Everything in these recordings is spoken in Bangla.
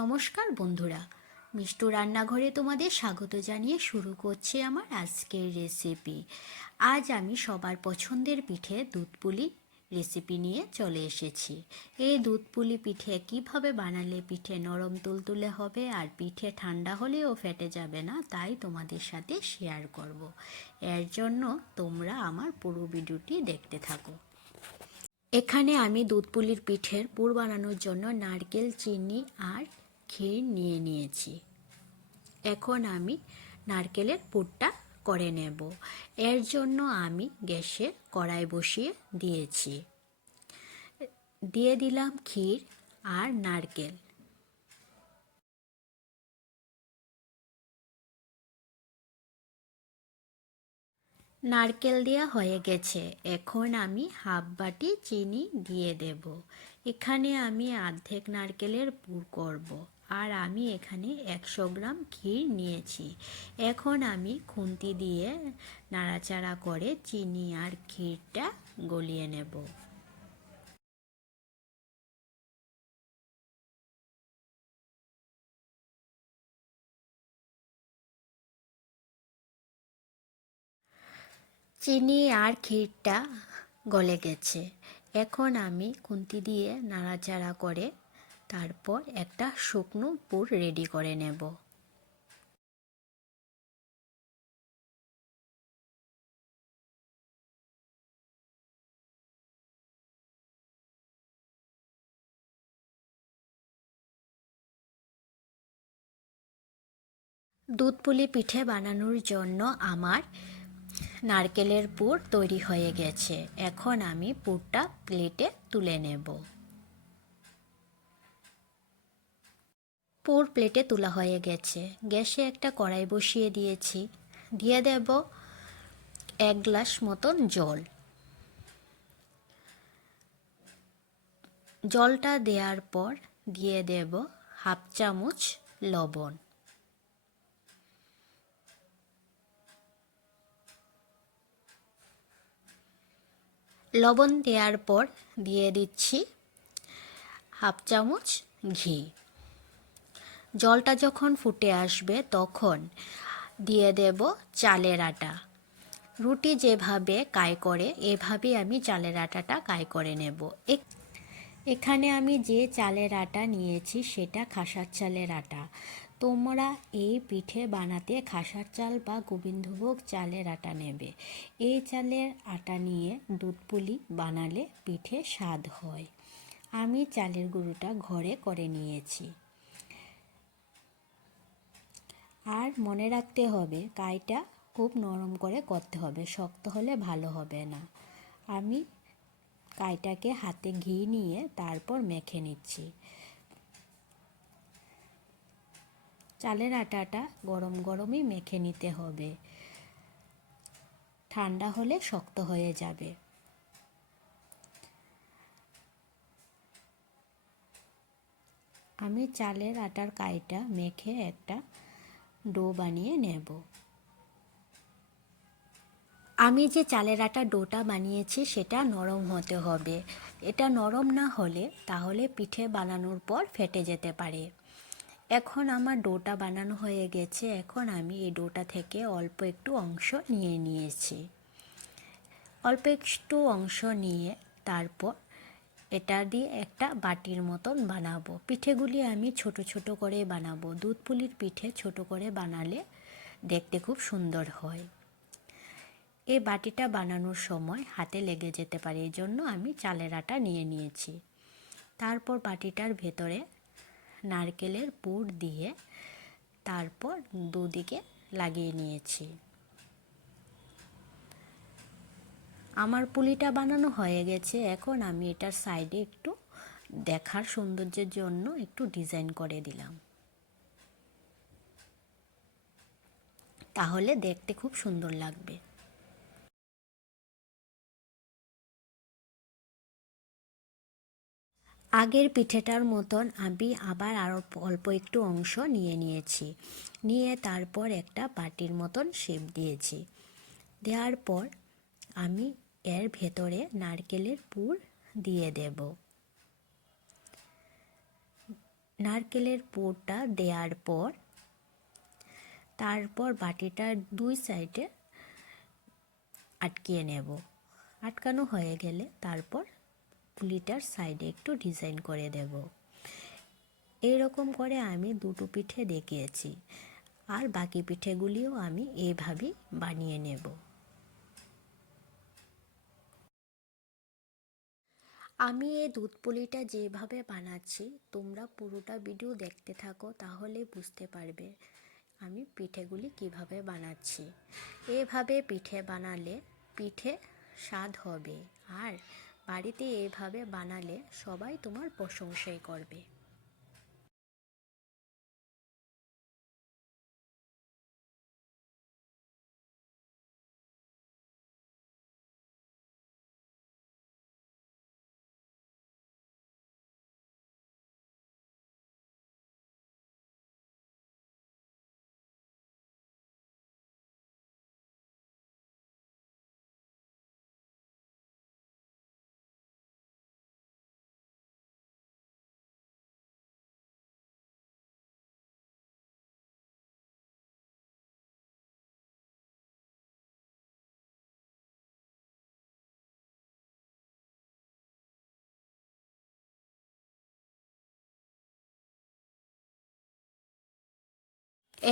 নমস্কার বন্ধুরা। মিষ্টু রান্নাঘরে তোমাদের স্বাগত জানিয়ে শুরু করছি আমার আজকের রেসিপি আজ আমি সবার পছন্দের পিঠে দুধ পুলি রেসিপি নিয়ে চলে এসেছি। এই দুধ পুলি পিঠে কীভাবে বানালে পিঠে নরম তুলতুলে হবে আর পিঠে ঠান্ডা হলেও ফেটে যাবে না, তাই তোমাদের সাথে শেয়ার করব। এর জন্য তোমরা আমার পুরো ভিডিওটি দেখতে থাকো। এখানে আমি দুধ পুলির পিঠের পুর বানানোর জন্য নারকেল, চিনি আর ক্ষীর নিয়ে নিয়েছি। এখন আমি নারকেলের পুরটা করে নেব। এর জন্য আমি গ্যাসে কড়াই বসিয়ে দিয়েছি। দিয়ে দিলাম ক্ষীর আর নারকেল। নারকেল দেওয়া হয়ে গেছে। এখন আমি হাফ বাটি চিনি দিয়ে দেব। এখানে আমি অর্ধেক নারকেলের পুর করব আর আমি এখানে একশো গ্রাম ক্ষীর নিয়েছি। এখন আমি খুন্তি দিয়ে নাড়াচাড়া করে চিনি আর ক্ষীরটা গলিয়ে নেব। চিনি আর ক্ষীরটা গলে গেছে। এখন আমি খুন্তি দিয়ে নাড়াচাড়া করে তারপর একটা শুকনো পুর রেডি করে নেব। দুধ পুলি পিঠে বানানোর জন্য আমার নারকেলের পুর তৈরি হয়ে গেছে। এখন আমি পুরটা প্লেটে তুলে নেব। পুর প্লেটে তোলা হয়ে গেছে। গ্যাসে একটা কড়াই বসিয়ে দিয়েছি। দিয়ে দেব এক গ্লাস মতন জল। জলটা দেওয়ার পর দিয়ে দেব হাফ চামচ লবণ। লবণ দেওয়ার পর দিয়ে দিচ্ছি হাফ চামচ ঘি। জলটা যখন ফুটে আসবে তখন দিয়ে দেব চালের আটা। রুটি যেভাবে কায় করে, এভাবেই আমি চালের আটাটা কায় করে নেব। এখানে আমি যে চালের আটা নিয়েছি সেটা খাসার চালের আটা। তোমরা এই পিঠে বানাতে খাসার চাল বা গোবিন্দভোগ চালের আটা নেবে। এই চালের আটা নিয়ে দুধ পুলি বানালে পিঠে স্বাদ হয়। আমি চালের গুঁড়োটা ঘরে করে নিয়েছি। আর মনে রাখতে হবে, কাইটা খুব নরম করে করতে হবে, শক্ত হলে ভালো হবে না। আমি কাইটাকে হাতে ঘি নিয়ে তারপর মেখে নিচ্ছি। চালের আটাটা গরম গরমই মেখে নিতে হবে। ঠান্ডা হলে শক্ত হয়ে যাবে। আমি চালের আটার কাইটা মেখে একটা ডো বানিয়ে নেব। আমি যে চালের আটা ডোটা বানিয়েছি সেটা নরম হতে হবে। এটা নরম না হলে তাহলে পিঠে বানানোর পর ফেটে যেতে পারে। এখন আমার ডোটা বানানো হয়ে গেছে। এখন আমি এই ডোটা থেকে অল্প একটু অংশ নিয়ে নিয়েছি। অল্প একটু অংশ নিয়ে তারপর এটা দিয়ে একটা বাটির মতন বানাবো। পিঠেগুলি আমি ছোট ছোট করে বানাবো। দুধ পুলির পিঠে ছোট করে বানালে দেখতে খুব সুন্দর হয়। এই বাটিটা বানানোর সময় হাতে লেগে যেতে পারে এই জন্য আমি চালের আটা নিয়ে নিয়েছি। তারপর বাটিটার ভেতরে নারকেলের পুর দিয়ে তারপর দুদিকে লাগিয়ে নিয়েছি। আমার পুলিটা বানানো হয়ে গেছে। এখন আমি এটার সাইডে একটু দেখার সৌন্দর্যের জন্য একটু ডিজাইন করে দিলাম। তাহলে দেখতে খুব সুন্দর লাগবে। আগের পিঠেটার মতন আমি আবার আরও অল্প একটু অংশ নিয়ে নিয়েছি। নিয়ে তারপর একটা বাটির মতন শেপ দিয়েছি। দেওয়ার পর আমি এর ভেতরে নারকেলের পুর দিয়ে দেব। নারকেলের পুরটা দেওয়ার পর তারপর বাটিটার দুই সাইডে আটকিয়ে নেব। আটকানো হয়ে গেলে তারপর পুলিটার সাইডে একটু ডিজাইন করে দেব। এরকম করে আমি দুটো পিঠে দেখিয়েছি। আর বাকি পিঠেগুলিও আমি এইভাবেই বানিয়ে নেব। আমি এই দুধ পুলিটা যেভাবে বানাচ্ছি, তোমরা পুরোটা ভিডিও দেখতে থাকো, তাহলে বুঝতে পারবে আমি পিঠেগুলি কীভাবে বানাচ্ছি। এভাবে পিঠে বানালে পিঠে স্বাদ হবে। আর বাড়িতে এভাবে বানালে সবাই তোমার প্রশংসাই করবে।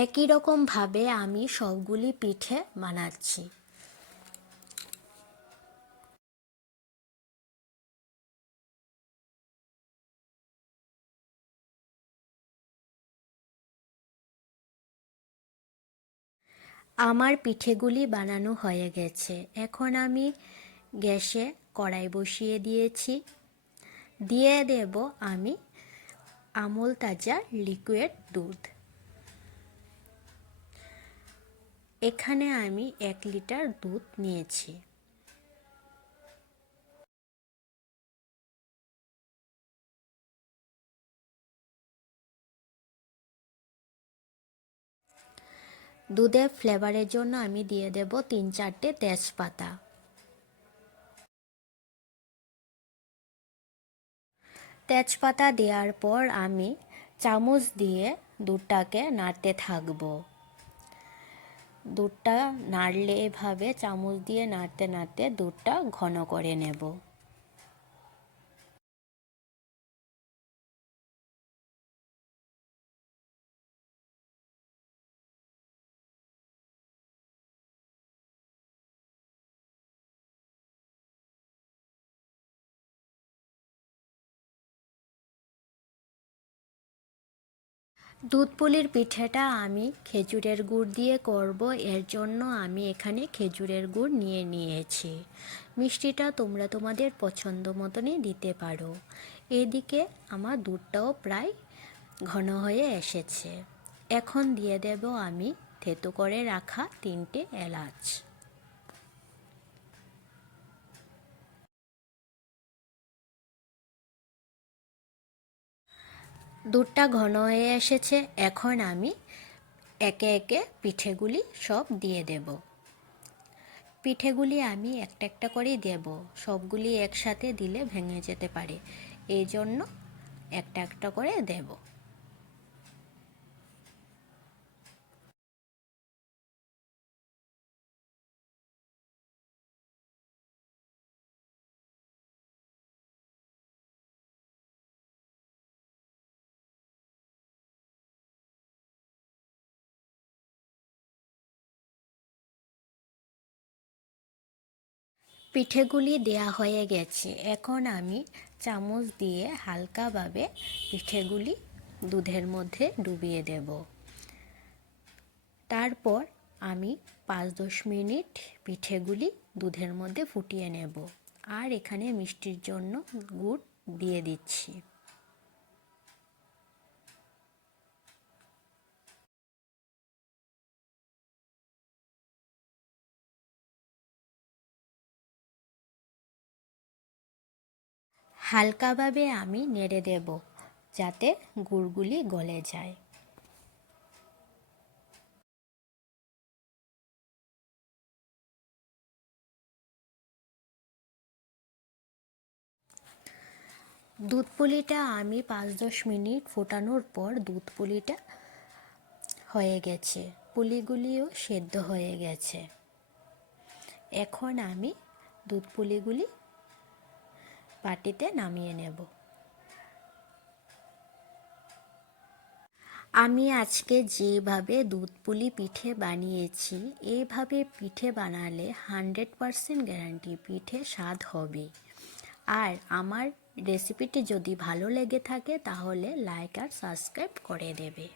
একই রকমভাবে আমি সবগুলি পিঠে বানাচ্ছি। আমার পিঠেগুলি বানানো হয়ে গেছে। এখন আমি গ্যাসে কড়াই বসিয়ে দিয়েছি। দিয়ে দেব আমি আমল তাজা লিকুইড দুধ। এখানে আমি এক লিটার দুধ নিয়েছি। দুধের ফ্লেভারের জন্য আমি দিয়ে দেব তিন চারটে তেজপাতা। তেজপাতা দেওয়ার পর আমি চামচ দিয়ে দুধটাকে নাড়তে থাকব। দুধটা নাড়লে এভাবে চামচ দিয়ে নাড়তে নাড়তে দুধটা ঘন করে নেব। দুধ পুলির পিঠেটা আমি খেজুরের গুড় দিয়ে করব। এর জন্য আমি এখানে খেজুরের গুড় নিয়ে নিয়েছি। মিষ্টিটা তোমরা তোমাদের পছন্দ মতনই দিতে পারো। এদিকে আমার দুধটাও প্রায় ঘন হয়ে এসেছে। এখন দিয়ে দেব আমি থেতু করে রাখা তিনটে এলাচ। দুধটা ঘন হয়ে এসেছে, এখন আমি একে একে পিঠেগুলি সব দিয়ে দেব। পিঠেগুলি আমি একটা একটা করেই দেব, সবগুলি একসাথে দিলে ভেঙে যেতে পারে এই জন্য একটা একটা করে দেব। পিঠেগুলি দেয়া হয়ে গেছে। এখন আমি চামচ দিয়ে হালকাভাবে পিঠেগুলি দুধের মধ্যে ডুবিয়ে দেব। তারপর আমি পাঁচ দশ মিনিট পিঠেগুলি দুধের মধ্যে ফুটিয়ে নেব। আর এখানে মিষ্টির জন্য গুড় দিয়ে দিচ্ছি। হালকাভাবে আমি নেড়ে দেব যাতে গুড়গুলি গলে যায়। দুধ পুলিটা আমি পাঁচ দশ মিনিট ফোটানোর পর দুধ পুলিটা হয়ে গেছে। পুলিগুলিও সেদ্ধ হয়ে গেছে। এখন আমি দুধ পুলিগুলি বাটিতে নামিয়ে নেব। আমি আজকে যেভাবে দুধ পুলি পিঠে বানিয়েছি এইভাবে পিঠে বানালে হান্ড্রেড পারসেন্ট গ্যারান্টি পিঠে স্বাদ হবে। আর আমার রেসিপিটি যদি ভালো লেগে থাকে, তাহলে লাইক আর সাবস্ক্রাইব করে দেবে।